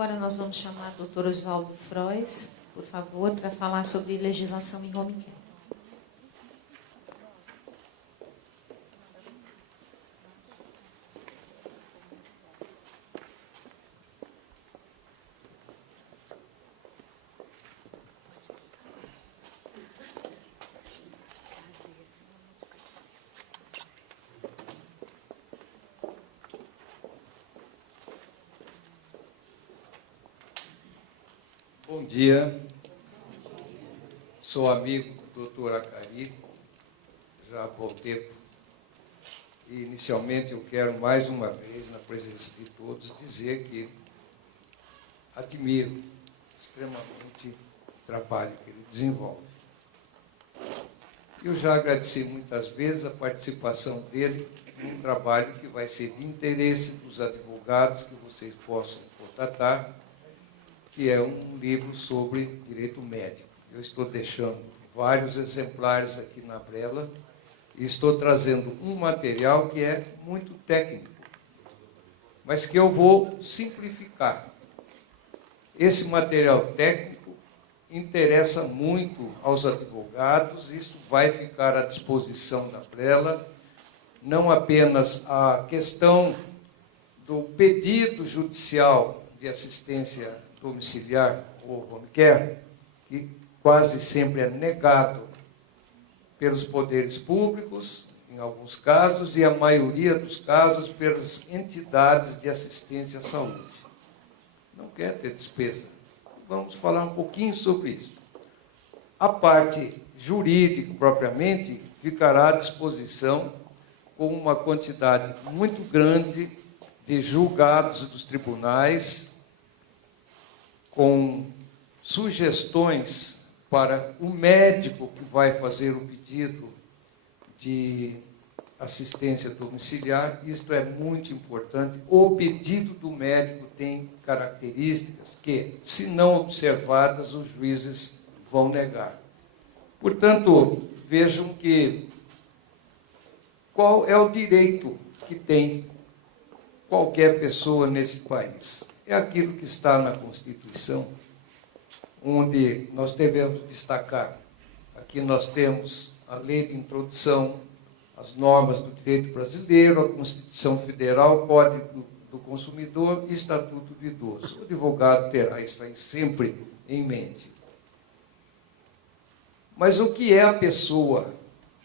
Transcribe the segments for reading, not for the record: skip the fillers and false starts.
Agora nós vamos chamar o Dr. Oswaldo Frois, por favor, para falar sobre legislação em home care. Bom dia, sou amigo do Dr. Acari, já há bom tempo, e inicialmente eu quero mais uma vez, na presença de todos, dizer que admiro extremamente o trabalho que ele desenvolve. Eu já agradeci muitas vezes a participação dele num trabalho que vai ser de interesse dos advogados que vocês possam contatar, que é um livro sobre direito médico. Eu estou deixando vários exemplares aqui na Brela e estou trazendo um material que é muito técnico, mas que eu vou simplificar. Esse material técnico interessa muito aos advogados, isso vai ficar à disposição da Brela, não apenas a questão do pedido judicial de assistência domiciliar ou home care, que quase sempre é negado pelos poderes públicos, em alguns casos, e a maioria dos casos pelas entidades de assistência à saúde. Não quer ter despesa. Vamos falar um pouquinho sobre isso. A parte jurídica, propriamente, ficará à disposição com uma quantidade muito grande de julgados dos tribunais, com sugestões para o médico que vai fazer o pedido de assistência domiciliar. Isto é muito importante. O pedido do médico tem características que, se não observadas, os juízes vão negar. Portanto, vejam que qual é o direito que tem qualquer pessoa nesse país. É aquilo que está na Constituição, onde nós devemos destacar. Aqui nós temos a Lei de Introdução, as normas do direito brasileiro, a Constituição Federal, o Código do Consumidor e Estatuto do Idoso. O advogado terá isso aí sempre em mente. Mas o que é a pessoa?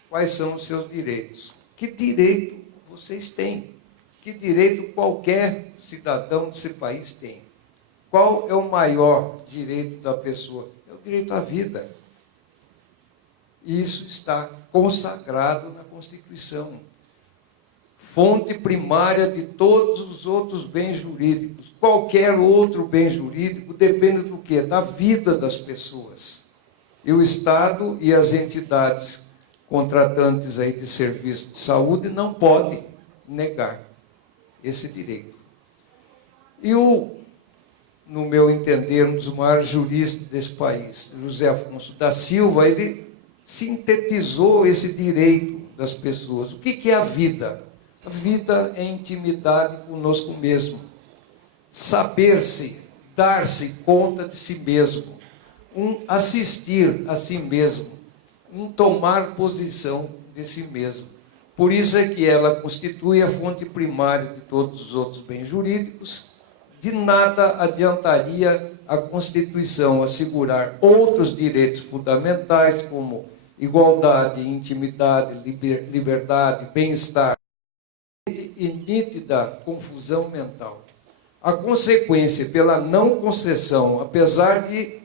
Quais são os seus direitos? Que direito vocês têm? Que direito qualquer cidadão desse país tem? Qual é o maior direito da pessoa? É o direito à vida. E isso está consagrado na Constituição. Fonte primária de todos os outros bens jurídicos. Qualquer outro bem jurídico depende do quê? Da vida das pessoas. E o Estado e as entidades contratantes aí de serviço de saúde não podem negar esse direito. E no meu entender, um dos maiores juristas desse país, José Afonso da Silva, ele sintetizou esse direito das pessoas. O que é a vida? A vida é intimidade conosco mesmo. Saber-se, dar-se conta de si mesmo. Um assistir a si mesmo. Um tomar posição de si mesmo. Por isso é que ela constitui a fonte primária de todos os outros bens jurídicos. De nada adiantaria a Constituição assegurar outros direitos fundamentais, como igualdade, intimidade, liberdade, bem-estar, e nítida confusão mental. A consequência pela não concessão, apesar de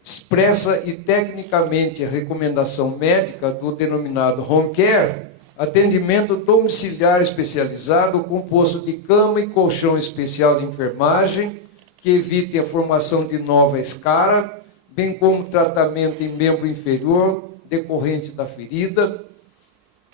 expressa e tecnicamente a recomendação médica do denominado home care, atendimento domiciliar especializado, composto de cama e colchão especial de enfermagem, que evite a formação de nova escara, bem como tratamento em membro inferior, decorrente da ferida,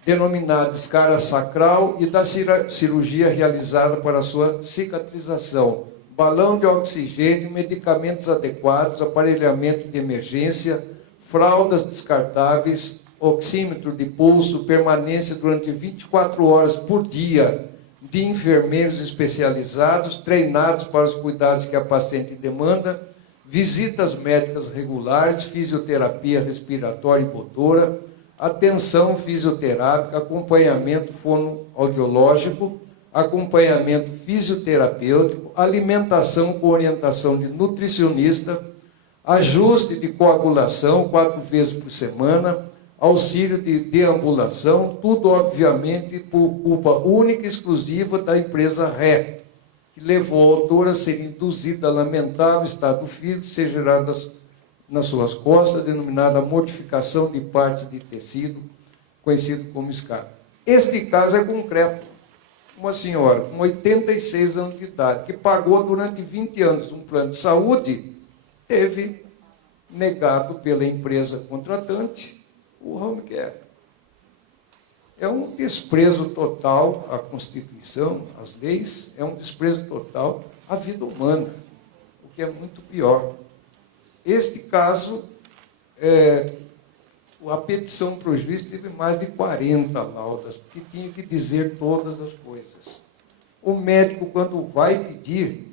denominada escara sacral, e da cirurgia realizada para sua cicatrização. Balão de oxigênio, medicamentos adequados, aparelhamento de emergência, fraldas descartáveis, oxímetro de pulso, permanência durante 24 horas por dia de enfermeiros especializados, treinados para os cuidados que a paciente demanda, visitas médicas regulares, fisioterapia respiratória e motora, atenção fisioterápica, acompanhamento fonoaudiológico, acompanhamento fisioterapêutico, alimentação com orientação de nutricionista, ajuste de coagulação 4 vezes por semana, auxílio de deambulação, tudo, obviamente, por culpa única e exclusiva da empresa Ré, que levou a autora a ser induzida a lamentável estado físico, ser gerada nas suas costas, denominada mortificação de partes de tecido, conhecido como escada. Este caso é concreto. Uma senhora com 86 anos de idade, que pagou durante 20 anos um plano de saúde, teve negado pela empresa contratante o home care. É um desprezo total à Constituição, às leis, é um desprezo total à vida humana, o que é muito pior. Este caso, a petição para o juiz teve mais de 40 laudas, que tinha que dizer todas as coisas. O médico, quando vai pedir,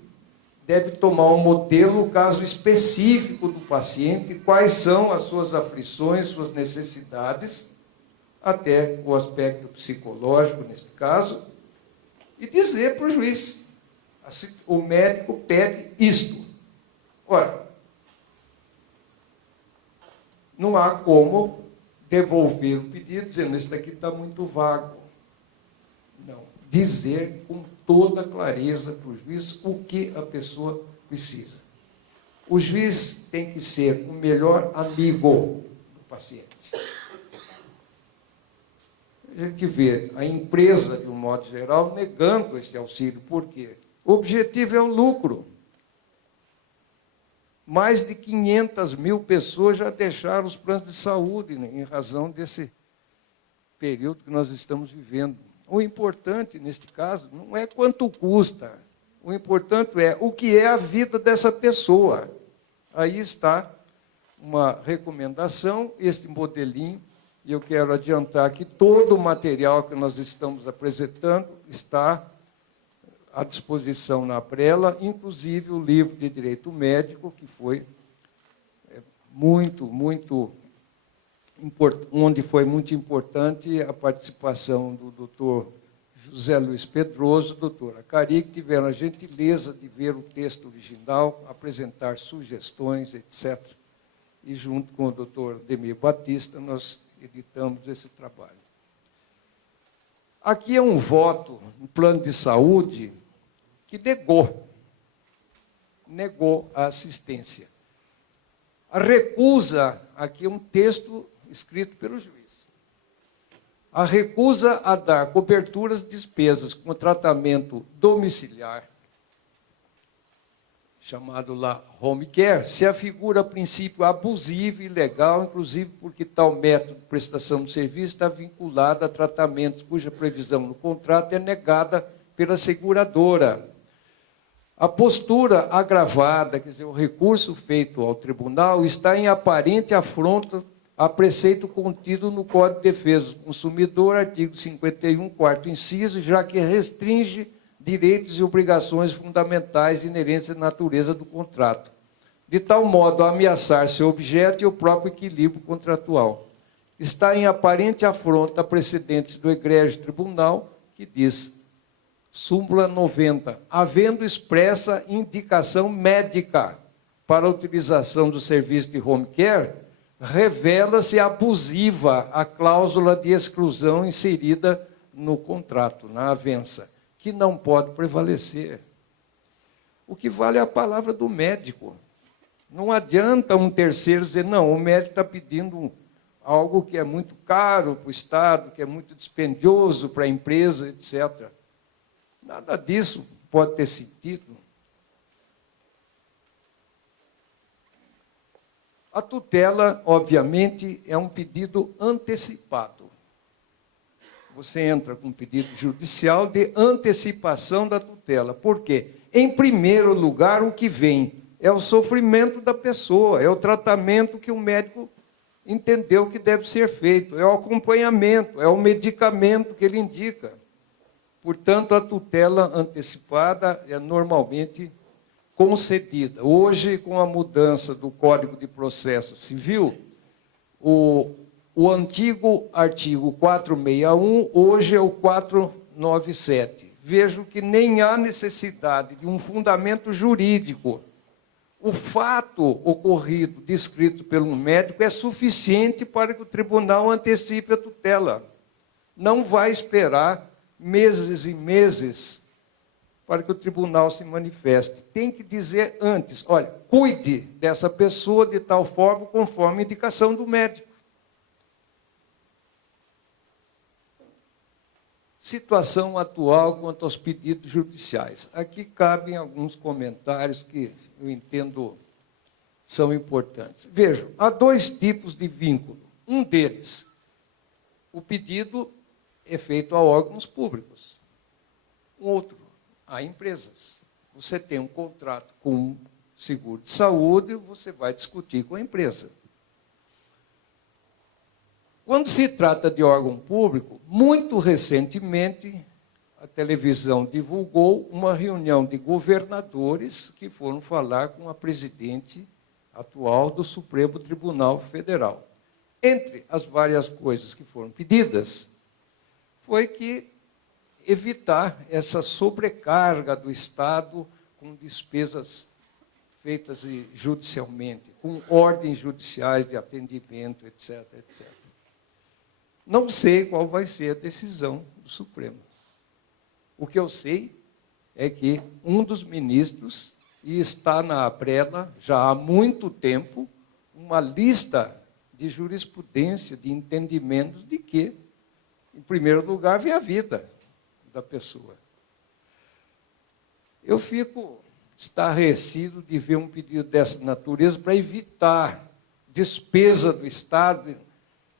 deve tomar um modelo, o caso específico do paciente, quais são as suas aflições, suas necessidades, até o aspecto psicológico, nesse caso, e dizer para o juiz, o médico pede isto. Ora, não há como devolver o pedido dizendo, esse daqui está muito vago. Não. Dizer com toda clareza para o juiz o que a pessoa precisa. O juiz tem que ser o melhor amigo do paciente. A gente vê a empresa, de um modo geral, negando esse auxílio. Por quê? O objetivo é o lucro. Mais de 500 mil pessoas já deixaram os planos de saúde, né, em razão desse período que nós estamos vivendo. O importante, neste caso, não é quanto custa. O importante é o que é a vida dessa pessoa. Aí está uma recomendação, este modelinho, e eu quero adiantar que todo o material que nós estamos apresentando está à disposição na Aprela, inclusive o livro de Direito Médico, que foi onde foi muito importante a participação do doutor José Luiz Pedroso, doutora Cari, que tiveram a gentileza de ver o texto original, apresentar sugestões, etc. E, junto com o doutor Demir Batista, nós editamos esse trabalho. Aqui é um voto, um plano de saúde, que negou a assistência. A recusa, aqui é um texto escrito pelo juiz. A recusa a dar coberturas de despesas com tratamento domiciliar, chamado lá home care, se afigura a princípio abusivo e ilegal, inclusive porque tal método de prestação de serviço está vinculado a tratamentos cuja previsão no contrato é negada pela seguradora. A postura agravada, quer dizer, o recurso feito ao tribunal, está em aparente afronta a preceito contido no Código de Defesa do Consumidor, artigo 51, quarto inciso, já que restringe direitos e obrigações fundamentais inerentes à natureza do contrato, de tal modo a ameaçar seu objeto e o próprio equilíbrio contratual. Está em aparente afronta a precedentes do egrégio tribunal, que diz, súmula 90, havendo expressa indicação médica para a utilização do serviço de home care, revela-se abusiva a cláusula de exclusão inserida no contrato, na avença, que não pode prevalecer. O que vale é a palavra do médico. Não adianta um terceiro dizer, não, o médico está pedindo algo que é muito caro para o Estado, que é muito dispendioso para a empresa, etc. Nada disso pode ter sentido. A tutela, obviamente, é um pedido antecipado. Você entra com um pedido judicial de antecipação da tutela. Por quê? Em primeiro lugar, o que vem é o sofrimento da pessoa, é o tratamento que o médico entendeu que deve ser feito, é o acompanhamento, é o medicamento que ele indica. Portanto, a tutela antecipada é normalmente concedida. Hoje, com a mudança do Código de Processo Civil, o antigo artigo 461, hoje é o 497. Vejo que nem há necessidade de um fundamento jurídico. O fato ocorrido, descrito pelo médico, é suficiente para que o tribunal antecipe a tutela. Não vai esperar meses e meses para que o tribunal se manifeste. Tem que dizer antes, olha, cuide dessa pessoa de tal forma, conforme a indicação do médico. Situação atual quanto aos pedidos judiciais. Aqui cabem alguns comentários que eu entendo são importantes. Vejam, há dois tipos de vínculo. Um deles, o pedido é feito a órgãos públicos. Um outro, a empresas. Você tem um contrato com um seguro de saúde, você vai discutir com a empresa. Quando se trata de órgão público, muito recentemente, a televisão divulgou uma reunião de governadores que foram falar com a presidente atual do Supremo Tribunal Federal. Entre as várias coisas que foram pedidas, foi que evitar essa sobrecarga do Estado com despesas feitas judicialmente, com ordens judiciais de atendimento, etc., etc. Não sei qual vai ser a decisão do Supremo. O que eu sei é que um dos ministros, e está na APRELA já há muito tempo, uma lista de jurisprudência, de entendimentos de que, em primeiro lugar, vem a vida da pessoa. Eu fico estarrecido de ver um pedido dessa natureza para evitar despesa do Estado.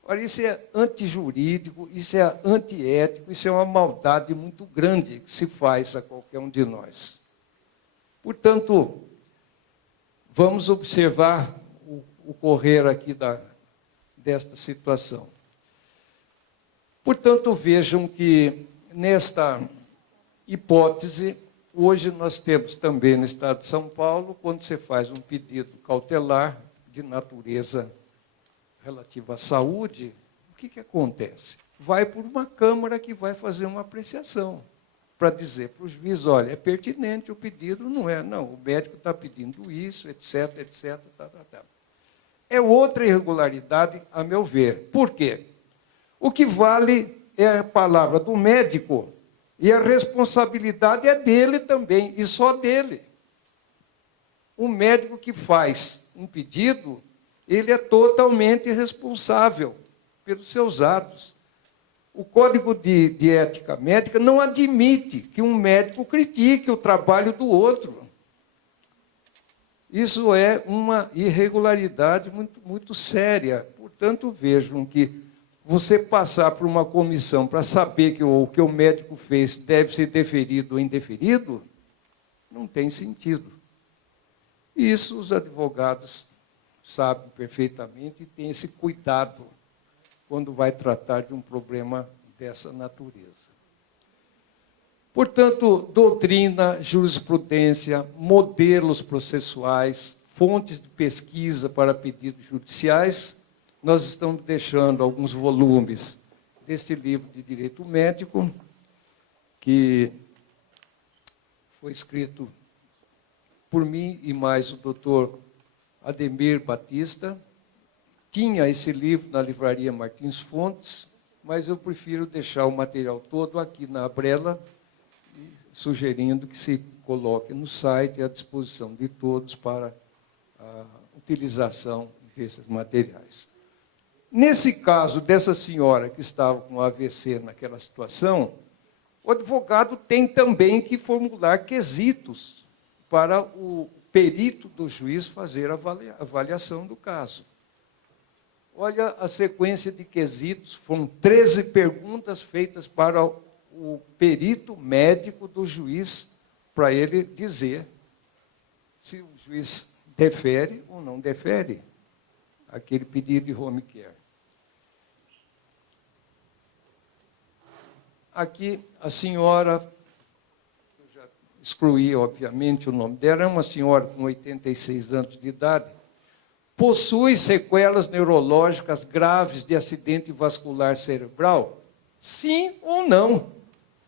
Olha, isso é antijurídico, isso é antiético, isso é uma maldade muito grande que se faz a qualquer um de nós. Portanto, vamos observar o correr aqui desta situação. Portanto, vejam que, nesta hipótese, hoje nós temos também no Estado de São Paulo, quando você faz um pedido cautelar de natureza relativa à saúde, o que acontece? Vai por uma Câmara que vai fazer uma apreciação, para dizer para o juiz, olha, é pertinente o pedido, não é, não, o médico está pedindo isso, etc., etc., É outra irregularidade, a meu ver. Por quê? O que vale é a palavra do médico e a responsabilidade é dele também, e só dele. O médico que faz um pedido, ele é totalmente responsável pelos seus atos. O Código de Ética Médica não admite que um médico critique o trabalho do outro. Isso é uma irregularidade muito, muito séria. Portanto, vejam que você passar por uma comissão para saber que o que o médico fez deve ser deferido ou indeferido, não tem sentido. Isso os advogados sabem perfeitamente e têm esse cuidado quando vai tratar de um problema dessa natureza. Portanto, doutrina, jurisprudência, modelos processuais, fontes de pesquisa para pedidos judiciais, nós estamos deixando alguns volumes deste livro de Direito Médico, que foi escrito por mim e mais o doutor Ademir Batista. Tinha esse livro na livraria Martins Fontes, mas eu prefiro deixar o material todo aqui na ABRELA, sugerindo que se coloque no site à disposição de todos para a utilização desses materiais. Nesse caso dessa senhora que estava com AVC naquela situação, o advogado tem também que formular quesitos para o perito do juiz fazer a avaliação do caso. Olha a sequência de quesitos, foram 13 perguntas feitas para o perito médico do juiz, para ele dizer se o juiz defere ou não defere aquele pedido de home care. aqui a senhora, eu já excluí, obviamente, o nome dela, é uma senhora com 86 anos de idade, possui sequelas neurológicas graves de acidente vascular cerebral? Sim ou não?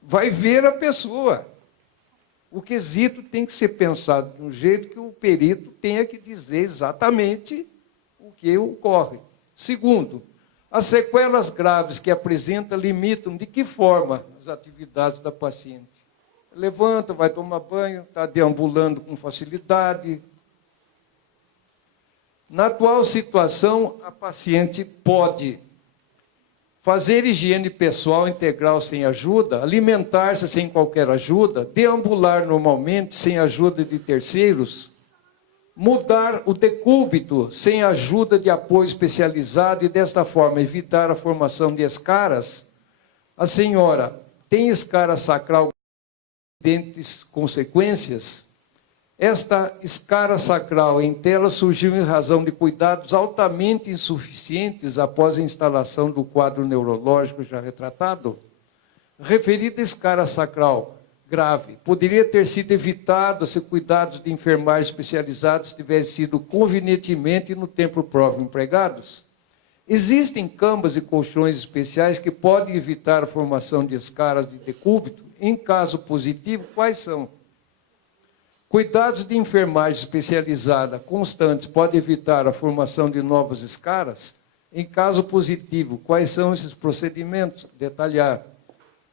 Vai ver a pessoa. O quesito tem que ser pensado de um jeito que o perito tenha que dizer exatamente o que ocorre. Segundo, as sequelas graves que apresenta limitam de que forma as atividades da paciente? Levanta, vai tomar banho, está deambulando com facilidade. Na atual situação, a paciente pode fazer higiene pessoal integral sem ajuda, alimentar-se sem qualquer ajuda, deambular normalmente sem ajuda de terceiros, mudar o decúbito sem ajuda de apoio especializado e, desta forma, evitar a formação de escaras. A senhora tem escara sacral com evidentes consequências? Esta escara sacral em tela surgiu em razão de cuidados altamente insuficientes após a instalação do quadro neurológico já retratado. Referida escara sacral grave poderia ter sido evitada se cuidados de enfermagem especializados tivessem sido convenientemente e no tempo próprio empregados. Existem camas e colchões especiais que podem evitar a formação de escaras de decúbito? Em caso positivo, quais são? Cuidados de enfermagem especializada constantes podem evitar a formação de novas escaras? Em caso positivo, quais são esses procedimentos? Detalhar.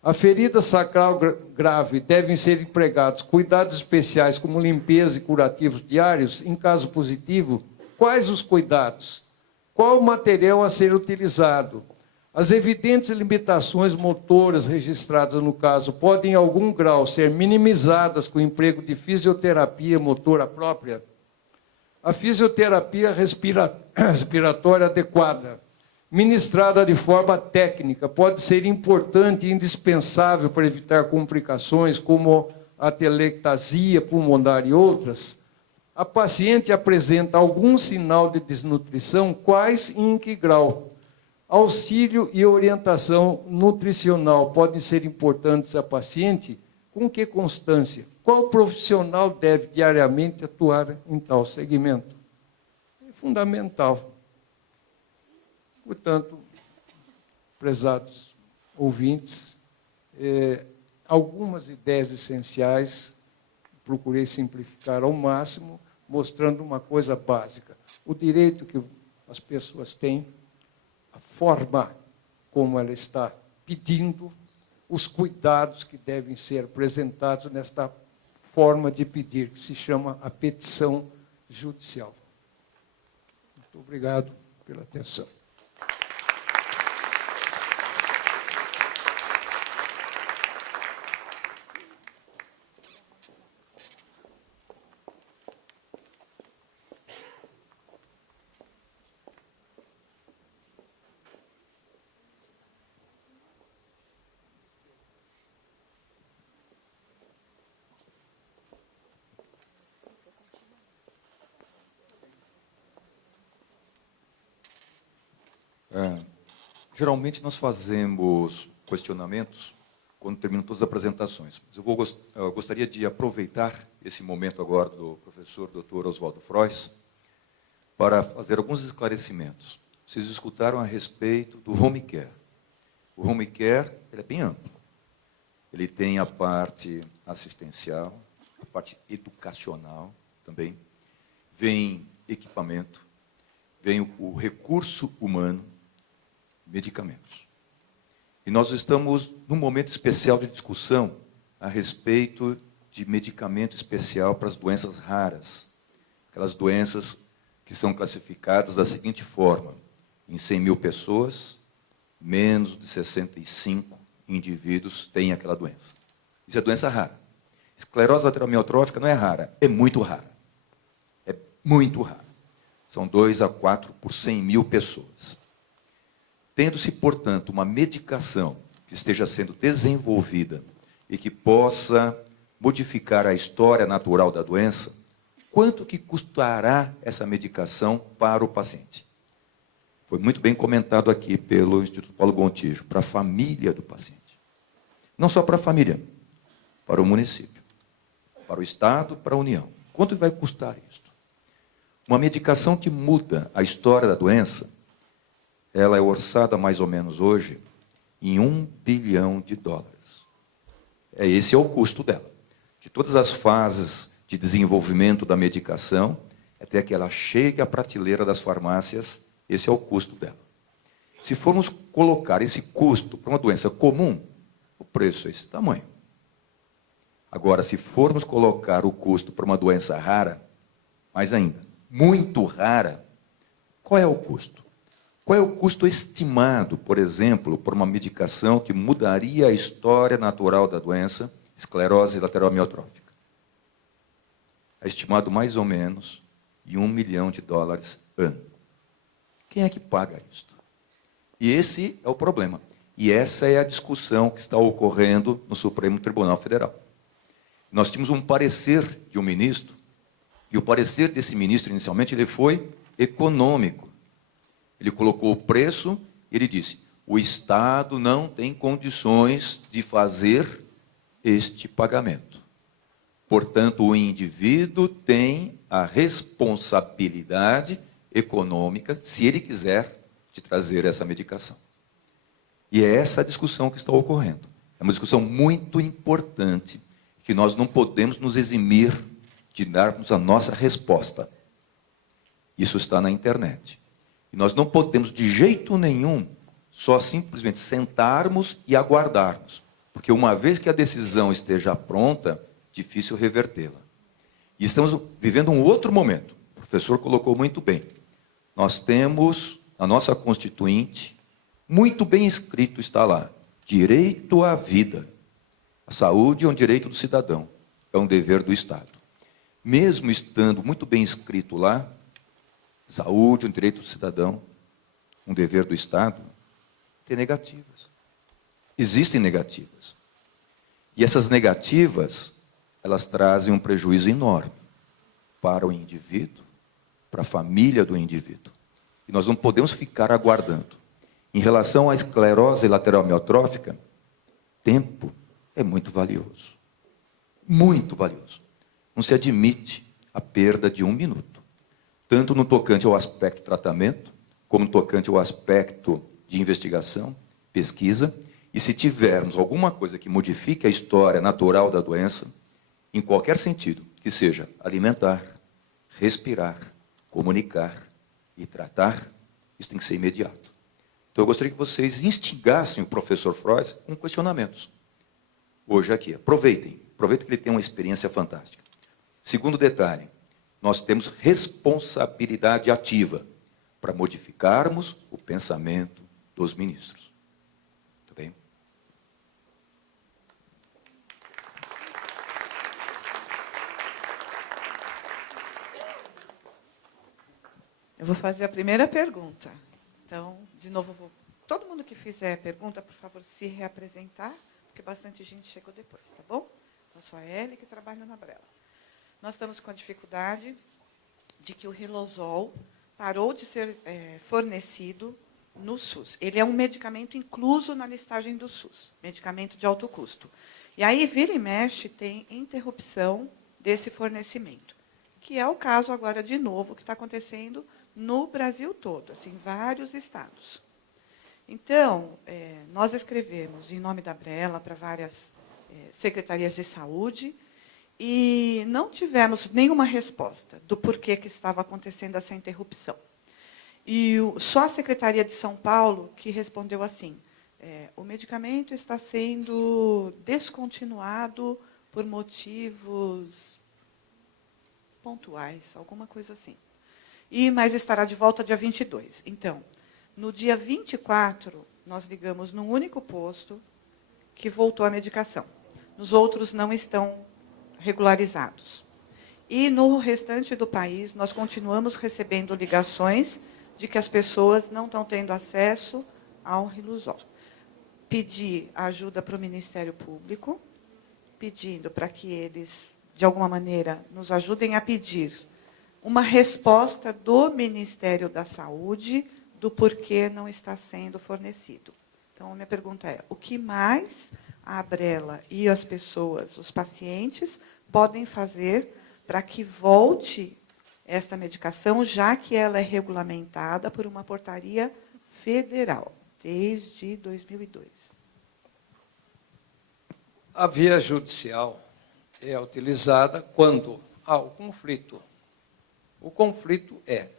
A ferida sacral grave devem ser empregados cuidados especiais como limpeza e curativos diários? Em caso positivo, quais os cuidados? Qual o material a ser utilizado? As evidentes limitações motoras registradas no caso podem, em algum grau, ser minimizadas com o emprego de fisioterapia motora própria? A fisioterapia respiratória adequada, ministrada de forma técnica, pode ser importante e indispensável para evitar complicações como a atelectasia pulmonar e outras. A paciente apresenta algum sinal de desnutrição? Quais e em que grau? Auxílio e orientação nutricional podem ser importantes à paciente? Com que constância? Qual profissional deve diariamente atuar em tal segmento? É fundamental. Portanto, prezados ouvintes, algumas ideias essenciais, procurei simplificar ao máximo, mostrando uma coisa básica. O direito que as pessoas têm, a forma como ela está pedindo, os cuidados que devem ser apresentados nesta forma de pedir, que se chama a petição judicial. Muito obrigado pela atenção. Geralmente nós fazemos questionamentos quando terminam todas as apresentações. Mas eu gostaria de aproveitar esse momento agora do professor Dr. Oswaldo Frois para fazer alguns esclarecimentos. Vocês escutaram a respeito do home care. O home care ele é bem amplo. Ele tem a parte assistencial, a parte educacional também, vem equipamento, vem o recurso humano, medicamentos. E nós estamos num momento especial de discussão a respeito de medicamento especial para as doenças raras, aquelas doenças que são classificadas da seguinte forma: em 100 mil pessoas, menos de 65 indivíduos têm aquela doença. Isso é doença rara. Esclerose lateral amiotrófica não é rara, é muito rara. É muito rara. São 2 a 4 por 100 mil pessoas. Tendo-se, portanto, uma medicação que esteja sendo desenvolvida e que possa modificar a história natural da doença, quanto que custará essa medicação para o paciente? Foi muito bem comentado aqui pelo Instituto Paulo Gontijo, para a família do paciente. Não só para a família, para o município, para o Estado, para a União. Quanto vai custar isto? Uma medicação que muda a história da doença, ela é orçada mais ou menos hoje em US$ 1 bilhão. Esse é o custo dela. De todas as fases de desenvolvimento da medicação, até que ela chegue à prateleira das farmácias, esse é o custo dela. Se formos colocar esse custo para uma doença comum, o preço é esse tamanho. Agora, se formos colocar o custo para uma doença rara, mais ainda, muito rara, qual é o custo? Qual é o custo estimado, por exemplo, por uma medicação que mudaria a história natural da doença, esclerose lateral amiotrófica? É estimado mais ou menos em US$ 1 milhão ano. Quem é que paga isto? E esse é o problema. E essa é a discussão que está ocorrendo no Supremo Tribunal Federal. Nós tínhamos um parecer de um ministro, e o parecer desse ministro, inicialmente, ele foi econômico. Ele colocou o preço, e ele disse, o Estado não tem condições de fazer este pagamento. Portanto, o indivíduo tem a responsabilidade econômica, se ele quiser, de trazer essa medicação. E é essa a discussão que está ocorrendo. É uma discussão muito importante, que nós não podemos nos eximir de darmos a nossa resposta. Isso está na internet. E nós não podemos, de jeito nenhum, só simplesmente sentarmos e aguardarmos. Porque uma vez que a decisão esteja pronta, difícil revertê-la. E estamos vivendo um outro momento. O professor colocou muito bem. Nós temos, na nossa Constituinte, muito bem escrito está lá, direito à vida. A saúde é um direito do cidadão, é um dever do Estado. Mesmo estando muito bem escrito lá, saúde é um direito do cidadão, um dever do Estado, tem negativas. Existem negativas. E essas negativas, elas trazem um prejuízo enorme para o indivíduo, para a família do indivíduo. E nós não podemos ficar aguardando. Em relação à esclerose lateral amiotrófica, tempo é muito valioso. Muito valioso. Não se admite a perda de 1 minuto. Tanto no tocante ao aspecto tratamento, como no tocante ao aspecto de investigação, pesquisa. E se tivermos alguma coisa que modifique a história natural da doença, em qualquer sentido, que seja alimentar, respirar, comunicar e tratar, isso tem que ser imediato. Então, eu gostaria que vocês instigassem o professor Frois com questionamentos. Hoje aqui, aproveitem que ele tem uma experiência fantástica. Segundo detalhe, nós temos responsabilidade ativa para modificarmos o pensamento dos ministros. Tá bem? Eu vou fazer a primeira pergunta. Então, de novo, todo mundo que fizer pergunta, por favor, se reapresentar, porque bastante gente chegou depois, tá bom? Então, só a Eli que trabalha na Brela. Nós estamos com a dificuldade de que o Riluzol parou de ser fornecido no SUS. Ele é um medicamento incluso na listagem do SUS, medicamento de alto custo. E aí, vira e mexe, tem interrupção desse fornecimento, que é o caso agora, de novo, que está acontecendo no Brasil todo, assim, vários estados. Então, nós escrevemos em nome da Brela para várias secretarias de saúde e não tivemos nenhuma resposta do porquê que estava acontecendo essa interrupção. E só a Secretaria de São Paulo que respondeu assim, o medicamento está sendo descontinuado por motivos pontuais, alguma coisa assim. Mas estará de volta dia 22. Então, no dia 24, nós ligamos num único posto que voltou a medicação. Nos outros não estão regularizados. E no restante do país, nós continuamos recebendo ligações de que as pessoas não estão tendo acesso ao Riluzol. Pedi ajuda para o Ministério Público, pedindo para que eles, de alguma maneira, nos ajudem a pedir uma resposta do Ministério da Saúde do porquê não está sendo fornecido. Então, a minha pergunta é, o que mais a Abrela e as pessoas, os pacientes, podem fazer para que volte esta medicação, já que ela é regulamentada por uma portaria federal, desde 2002. A via judicial é utilizada quando há o conflito. O conflito é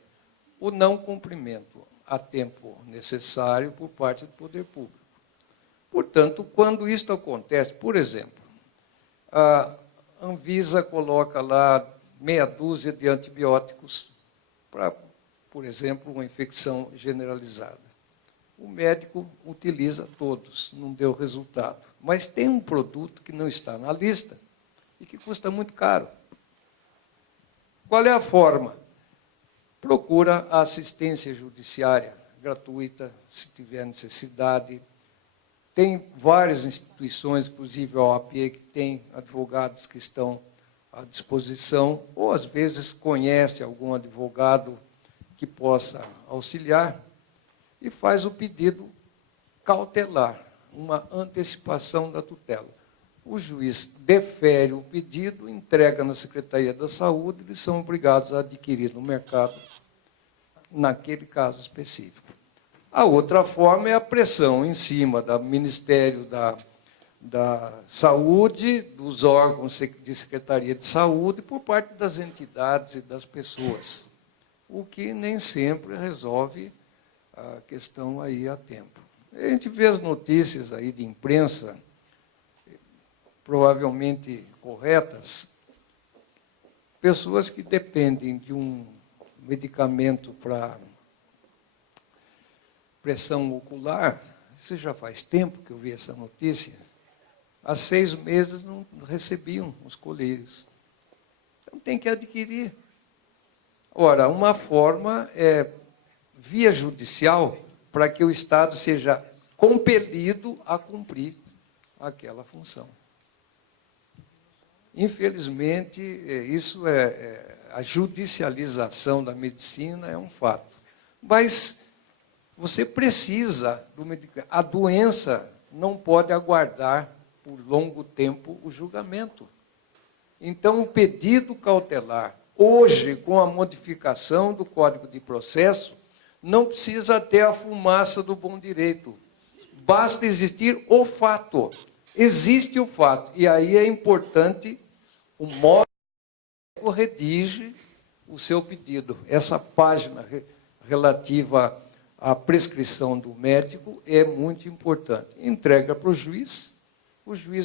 o não cumprimento a tempo necessário por parte do poder público. Portanto, quando isto acontece, por exemplo, a Anvisa coloca lá meia dúzia de antibióticos para, por exemplo, uma infecção generalizada. O médico utiliza todos, não deu resultado. Mas tem um produto que não está na lista e que custa muito caro. Qual é a forma? Procura a assistência judiciária gratuita, se tiver necessidade. Tem várias instituições, inclusive a OAB, que tem advogados que estão à disposição, ou às vezes conhece algum advogado que possa auxiliar, e faz o pedido cautelar, uma antecipação da tutela. O juiz defere o pedido, entrega na Secretaria da Saúde, eles são obrigados a adquirir no mercado, naquele caso específico. A outra forma é a pressão em cima do Ministério da Saúde, dos órgãos de Secretaria de Saúde, por parte das entidades e das pessoas, o que nem sempre resolve a questão aí a tempo. A gente vê as notícias aí de imprensa, provavelmente corretas, pessoas que dependem de um medicamento para pressão ocular, isso já faz tempo que eu vi essa notícia, há 6 meses não recebiam os colírios. Então, tem que adquirir. Ora, uma forma é via judicial para que o Estado seja compelido a cumprir aquela função. Infelizmente, isso a judicialização da medicina é um fato. Mas você precisa do medicamento. A doença não pode aguardar por longo tempo o julgamento. Então, o pedido cautelar, hoje, com a modificação do Código de Processo, não precisa ter a fumaça do bom direito. Basta existir o fato. Existe o fato. E aí é importante o modo como redige o seu pedido. Essa página relativa à prescrição do médico é muito importante. Entrega para o juiz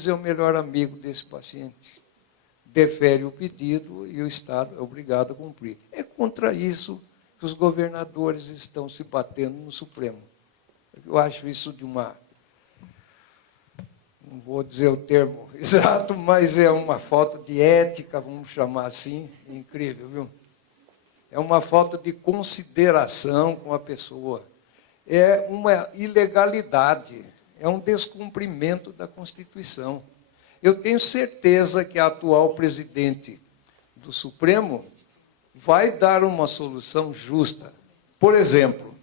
é o melhor amigo desse paciente. Defere o pedido e o Estado é obrigado a cumprir. É contra isso que os governadores estão se batendo no Supremo. Eu acho isso de uma... Não vou dizer o termo exato, mas é uma falta de ética, vamos chamar assim, incrível, viu? É uma falta de consideração com a pessoa. É uma ilegalidade, é um descumprimento da Constituição. Eu tenho certeza que a atual presidente do Supremo vai dar uma solução justa. Por exemplo,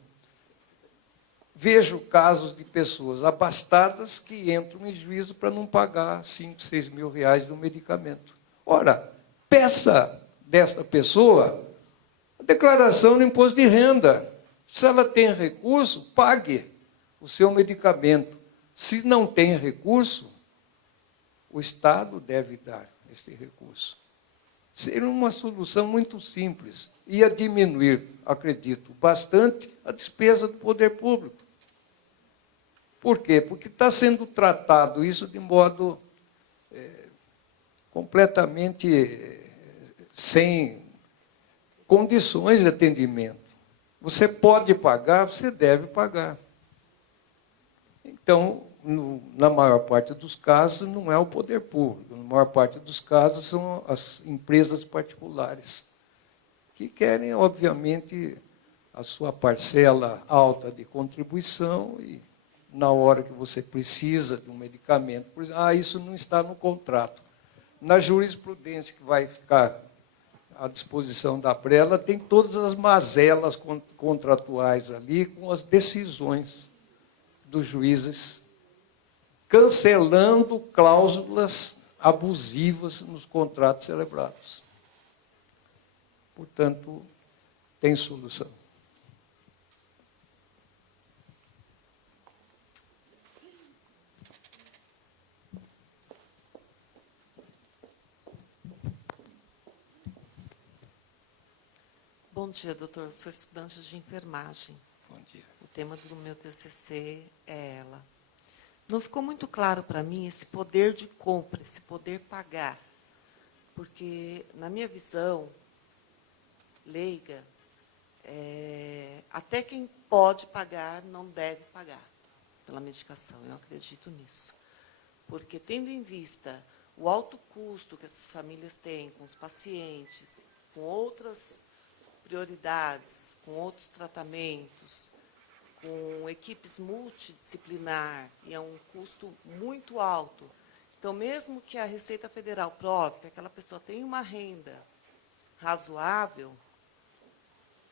vejo casos de pessoas abastadas que entram em juízo para não pagar 5, 6 mil reais do medicamento. Ora, peça desta pessoa a declaração do imposto de renda. Se ela tem recurso, pague o seu medicamento. Se não tem recurso, o Estado deve dar esse recurso. Seria uma solução muito simples. Ia diminuir, acredito, bastante a despesa do poder público. Por quê? Porque está sendo tratado isso de modo completamente sem condições de atendimento. Você pode pagar, você deve pagar. Então, na maior parte dos casos, não é o poder público. Na maior parte dos casos, são as empresas particulares, que querem, obviamente, a sua parcela alta de contribuição e, na hora que você precisa de um medicamento, por exemplo, isso não está no contrato. Na jurisprudência que vai ficar à disposição da Abrela, tem todas as mazelas contratuais ali, com as decisões dos juízes cancelando cláusulas abusivas nos contratos celebrados. Portanto, tem solução. Bom dia, doutor. Sou estudante de enfermagem. Bom dia. O tema do meu TCC é ela. Não ficou muito claro para mim esse poder de compra, esse poder pagar. Porque, na minha visão leiga, até quem pode pagar não deve pagar pela medicação. Eu acredito nisso. Porque, tendo em vista o alto custo que essas famílias têm com os pacientes, com outras prioridades, com outros tratamentos, com equipes multidisciplinar, e é um custo muito alto. Então, mesmo que a Receita Federal prove que aquela pessoa tem uma renda razoável,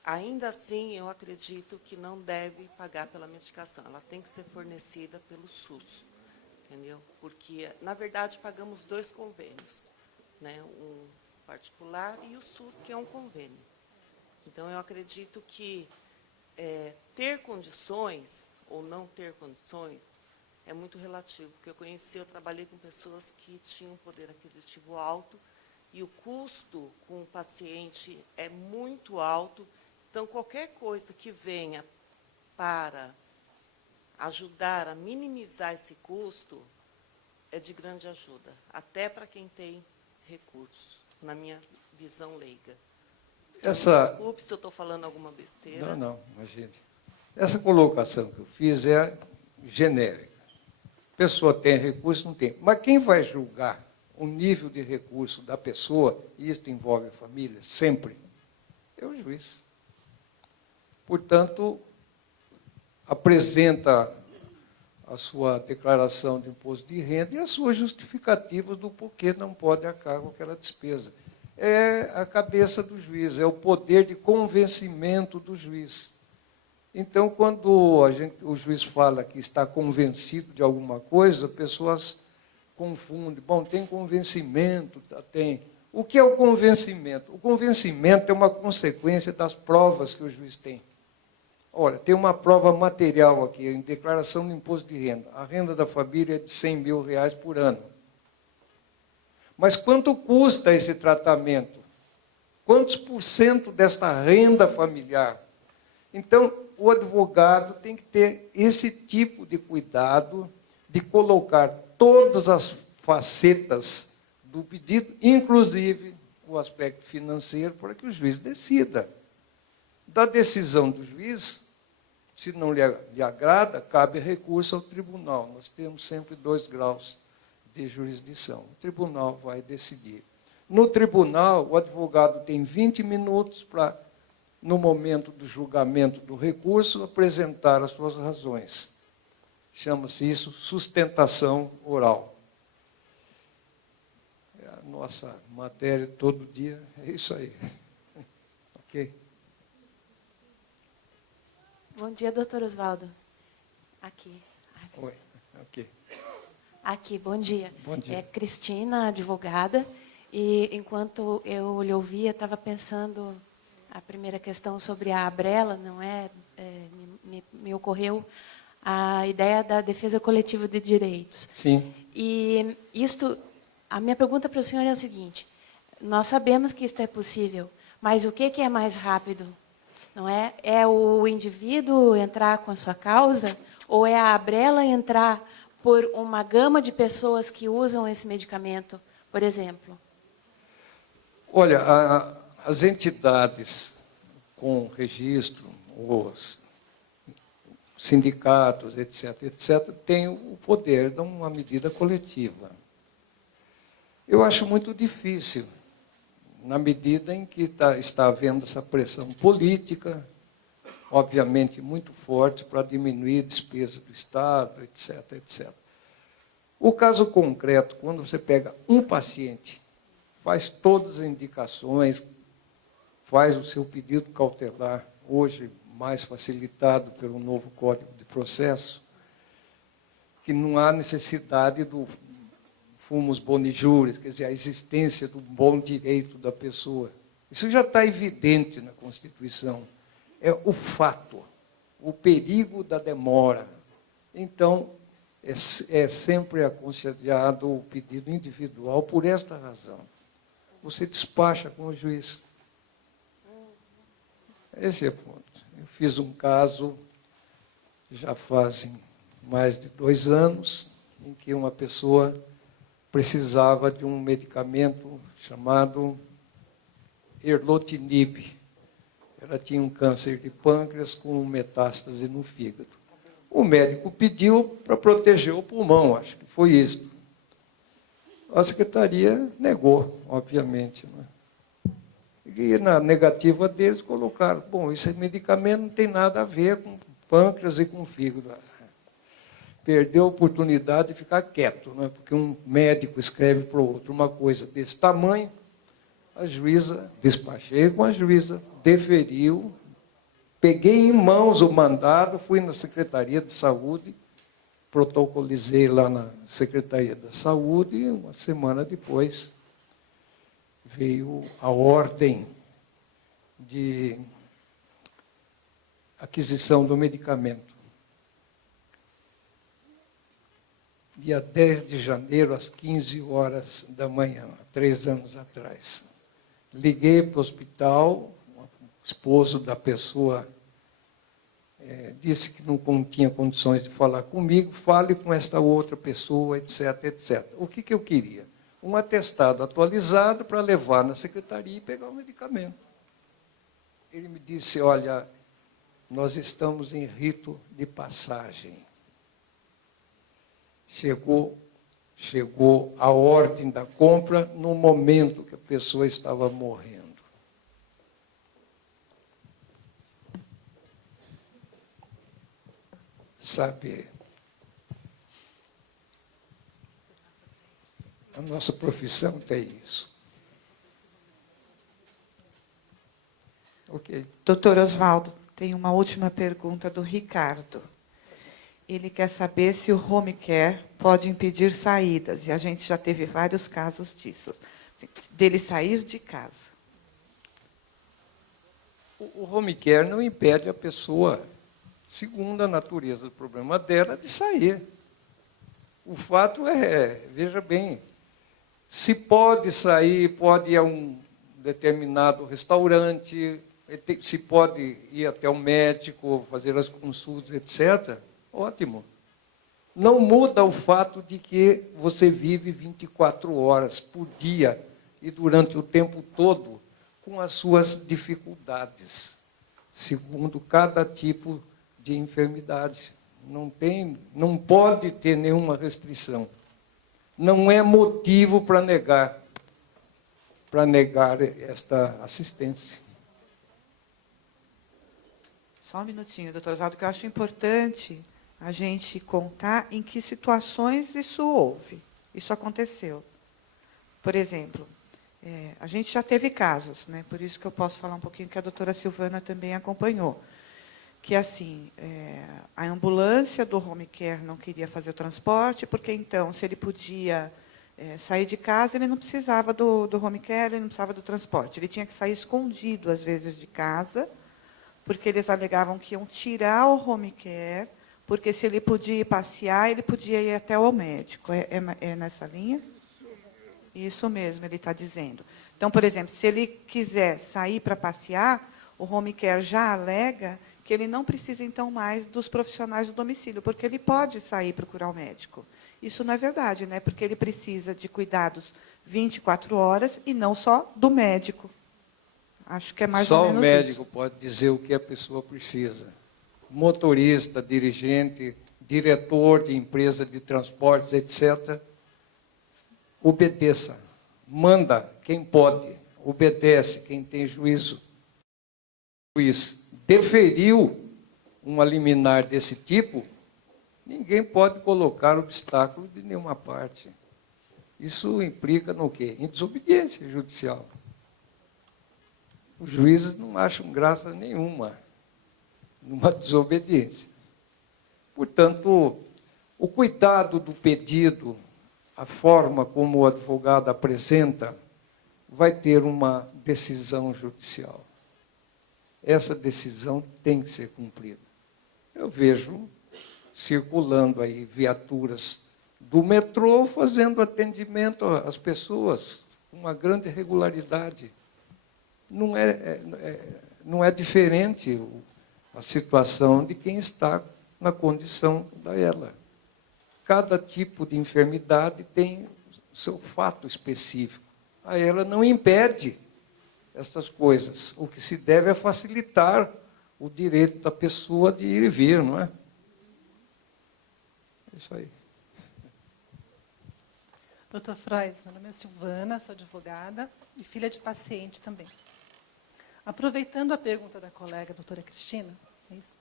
ainda assim eu acredito que não deve pagar pela medicação. Ela tem que ser fornecida pelo SUS, entendeu? Porque, na verdade, pagamos 2 convênios, né? Um particular e o SUS, que é um convênio. Então, eu acredito que ter condições ou não ter condições é muito relativo, porque eu trabalhei com pessoas que tinham um poder aquisitivo alto e o custo com o paciente é muito alto. Então, qualquer coisa que venha para ajudar a minimizar esse custo é de grande ajuda, até para quem tem recursos, na minha visão leiga. Desculpe se eu estou falando alguma besteira. Não, imagine. Essa colocação que eu fiz é genérica. A pessoa tem recurso, não tem. Mas quem vai julgar o nível de recurso da pessoa, e isso envolve a família, sempre, é o juiz. Portanto, apresenta a sua declaração de imposto de renda e as suas justificativas do porquê não pode arcar com aquela despesa. É a cabeça do juiz, é o poder de convencimento do juiz. Então, quando o juiz fala que está convencido de alguma coisa, pessoas confundem. Bom, tem convencimento, tem. O que é o convencimento? O convencimento é uma consequência das provas que o juiz tem. Olha, tem uma prova material aqui, em declaração de imposto de renda. A renda da família é de R$100.000 por ano. Mas quanto custa esse tratamento? Quantos % desta renda familiar? Então, o advogado tem que ter esse tipo de cuidado de colocar todas as facetas do pedido, inclusive o aspecto financeiro, para que o juiz decida. Da decisão do juiz, se não lhe agrada, cabe recurso ao tribunal. Nós temos sempre 2 graus de jurisdição. O tribunal vai decidir. No tribunal, o advogado tem 20 minutos para, no momento do julgamento do recurso, apresentar as suas razões. Chama-se isso sustentação oral. É a nossa matéria todo dia, é isso aí. Ok? Bom dia, doutor Oswaldo. Aqui. Oi, ok. Aqui, bom dia. Bom dia. É Cristina, advogada, e enquanto eu lhe ouvia, estava pensando a primeira questão sobre a Abrela, não é? Me ocorreu a ideia da defesa coletiva de direitos. Sim. E a minha pergunta para o senhor é a seguinte: nós sabemos que isto é possível, mas o que é mais rápido? Não é? É o indivíduo entrar com a sua causa ou é a Abrela entrar por uma gama de pessoas que usam esse medicamento, por exemplo? Olha, as entidades com registro, os sindicatos, etc., têm o poder de uma medida coletiva. Eu acho muito difícil, na medida em que está havendo essa pressão política, obviamente muito forte, para diminuir a despesa do Estado, etc., etc. O caso concreto, quando você pega um paciente, faz todas as indicações, faz o seu pedido cautelar, hoje mais facilitado pelo novo Código de Processo, que que não há necessidade do fumus boni juris, quer dizer, a existência do bom direito da pessoa. Isso já está evidente na Constituição. É o fato, o perigo da demora. Então, é sempre aconselhado o pedido individual por esta razão. Você despacha com o juiz. Esse é o ponto. Eu fiz um caso, já fazem mais de 2 anos, em que uma pessoa precisava de um medicamento chamado erlotinib. Ela tinha um câncer de pâncreas com metástase no fígado. O médico pediu para proteger o pulmão, acho que foi isso. A secretaria negou, obviamente. Né? E na negativa deles colocaram, bom, esse medicamento não tem nada a ver com pâncreas e com fígado. Perdeu a oportunidade de ficar quieto, né? Porque um médico escreve para o outro uma coisa desse tamanho, a juíza, despachei com a juíza, deferiu, peguei em mãos o mandado, fui na Secretaria de Saúde, protocolizei lá na Secretaria da Saúde, e uma semana depois veio a ordem de aquisição do medicamento. Dia 10 de janeiro, às 15 horas da manhã, há 3 anos atrás. Liguei para o hospital, o esposo da pessoa disse que não tinha condições de falar comigo, fale com esta outra pessoa, etc, etc. O que eu queria? Um atestado atualizado para levar na secretaria e pegar o medicamento. Ele me disse, olha, nós estamos em rito de passagem. Chegou a ordem da compra no momento que a pessoa estava morrendo. Sabe, a nossa profissão tem isso. Ok. Doutor Oswaldo, tem uma última pergunta do Ricardo. Ele quer saber se o home care pode impedir saídas, e a gente já teve vários casos disso, dele sair de casa. O home care não impede a pessoa, segundo a natureza do problema dela, de sair. O fato veja bem, se pode sair, pode ir a um determinado restaurante, se pode ir até o médico, fazer as consultas, etc., ótimo. Não muda o fato de que você vive 24 horas por dia e durante o tempo todo com as suas dificuldades, segundo cada tipo de enfermidade. Não pode ter nenhuma restrição. Não é motivo para negar esta assistência. Só um minutinho, doutor Oswaldo, que eu acho importante a gente contar em que situações isso houve, isso aconteceu. Por exemplo, a gente já teve casos, né? Por isso que eu posso falar um pouquinho que a doutora Silvana também acompanhou, que assim, a ambulância do home care não queria fazer o transporte, porque então, se ele podia sair de casa, ele não precisava do home care, ele não precisava do transporte. Ele tinha que sair escondido, às vezes, de casa, porque eles alegavam que iam tirar o home care, porque se ele podia ir passear, ele podia ir até o médico. É nessa linha? Isso mesmo, ele está dizendo. Então, por exemplo, se ele quiser sair para passear, o home care já alega que ele não precisa, então, mais dos profissionais do domicílio, porque ele pode sair e procurar o médico. Isso não é verdade, né? Porque ele precisa de cuidados 24 horas e não só do médico. Acho que é mais ou menos isso. Só o médico pode dizer o que a pessoa precisa. Motorista, dirigente, diretor de empresa de transportes, etc., obedeça. Manda quem pode, obedece quem tem juízo. O juiz deferiu uma liminar desse tipo, ninguém pode colocar obstáculo de nenhuma parte. Isso implica no quê? Em desobediência judicial. Os juízes não acham graça nenhuma numa desobediência. Portanto, O cuidado do pedido, a forma como o advogado apresenta, vai ter uma decisão judicial. Essa decisão tem que ser cumprida. Eu vejo circulando aí viaturas do metrô fazendo atendimento às pessoas com uma grande regularidade. Não é diferente a situação de quem está na condição dela. Cada tipo de enfermidade tem o seu fato específico. A ela não impede estas coisas. O que se deve é facilitar o direito da pessoa de ir e vir, não é? É isso aí. Doutor Frois, meu nome é Silvana, sou advogada e filha de paciente também. Aproveitando a pergunta da colega, doutora Cristina, é isso?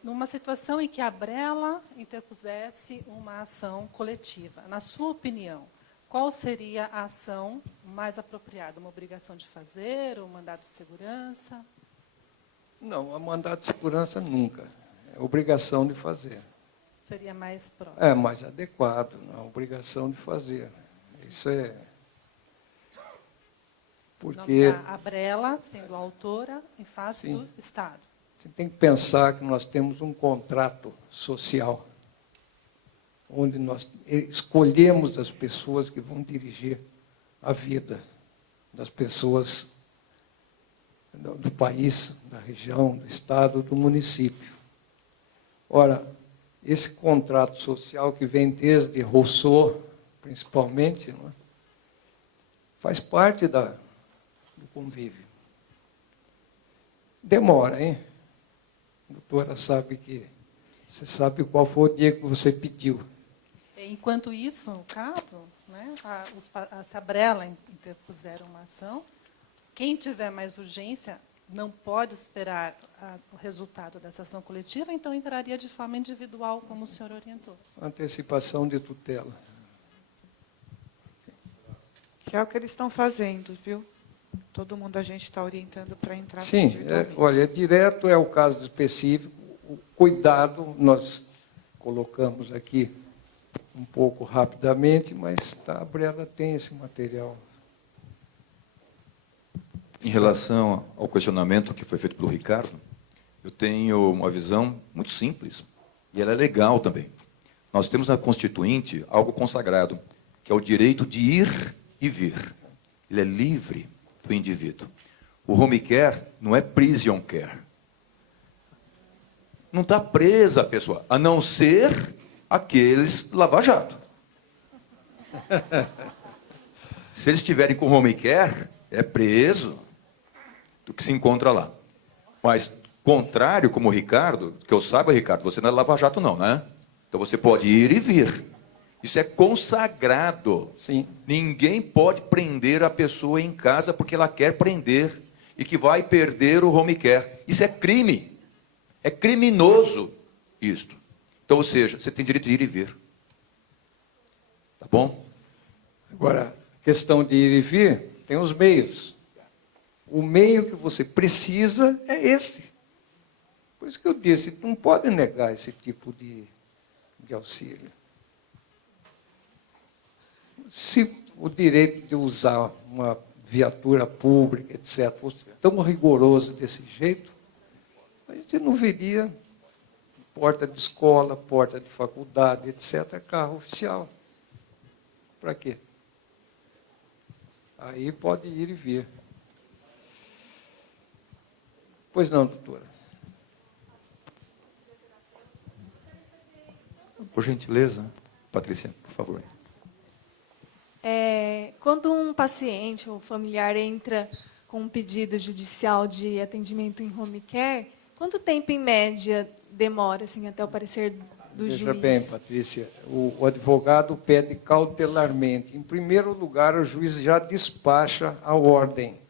Numa situação em que a Abrela interpusesse uma ação coletiva, na sua opinião, qual seria a ação mais apropriada? Uma obrigação de fazer, um mandado de segurança? Não, a mandado de segurança nunca. É obrigação de fazer. Seria mais próximo. É mais adequado, não é obrigação de fazer. Isso é... Porque A Abrela, sendo a autora, em face Sim. do Estado. você tem que pensar que nós temos um contrato social, onde nós escolhemos as pessoas que vão dirigir a vida das pessoas do país, da região, do estado, do município. Ora, esse contrato social que vem desde Rousseau, principalmente, não é? Faz parte do convívio. Demora, hein? A doutora sabe que... Você sabe qual foi o dia que você pediu. Enquanto isso, no caso, né, se a Abrela interpuseram uma ação, quem tiver mais urgência não pode esperar o resultado dessa ação coletiva, então entraria de forma individual, como o senhor orientou. Antecipação de tutela. Que é o que eles estão fazendo, viu? Todo mundo a gente está orientando para entrar Sim, individualmente. olha, direto é o caso específico. O cuidado nós colocamos aqui um pouco rapidamente, mas a Abrela tem esse material. Em relação ao questionamento que foi feito pelo Ricardo, eu tenho uma visão muito simples, e ela é legal também. Nós temos na Constituinte algo consagrado, que é o direito de ir e vir. Ele é livre do indivíduo. O home care não é prison care. Não está presa a pessoa, a não ser aqueles lava-jato. Se eles estiverem com home care, é preso do que se encontra lá. Mas, contrário, como o Ricardo, que eu saiba, Ricardo, você não é lava-jato não, né? Então você pode ir e vir. Isso é consagrado. Sim. Ninguém pode prender a pessoa em casa porque ela quer prender e que vai perder o home care. Isso é crime. É criminoso isto. Então, ou seja, você tem direito de ir e vir. Tá bom? Agora, questão de ir e vir, tem os meios. O meio que você precisa é esse. Por isso que eu disse, não pode negar esse tipo de auxílio. Se o direito de usar uma viatura pública, etc., fosse tão rigoroso desse jeito, a gente não veria porta de escola, porta de faculdade, etc., carro oficial. Para quê? Aí pode ir e vir. Pois não, doutora. Por gentileza, Patrícia, por favor. Quando um paciente ou familiar entra com um pedido judicial de atendimento em home care, quanto tempo, em média, demora assim, até o parecer do juiz? Veja bem, Patrícia, o advogado pede cautelarmente. Em primeiro lugar, o juiz já despacha a ordem.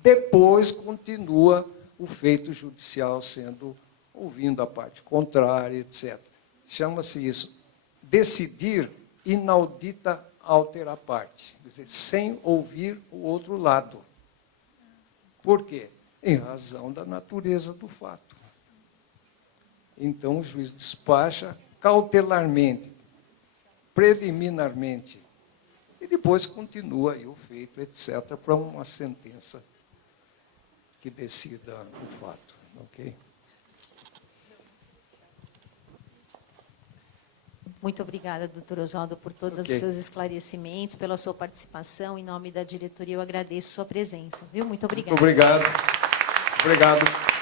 Depois, continua o feito judicial sendo ouvindo a parte contrária, etc. Chama-se isso decidir inaudita alter parte, quer dizer, sem ouvir o outro lado. Por quê? Em razão da natureza do fato. Então, o juiz despacha cautelarmente, preliminarmente, e depois continua aí o feito, etc., para uma sentença que decida o fato. Ok? Muito obrigada, doutor Oswaldo, por todos os seus esclarecimentos, pela sua participação. Em nome da diretoria, eu agradeço sua presença. Viu? Muito obrigada. Muito obrigado. Obrigado.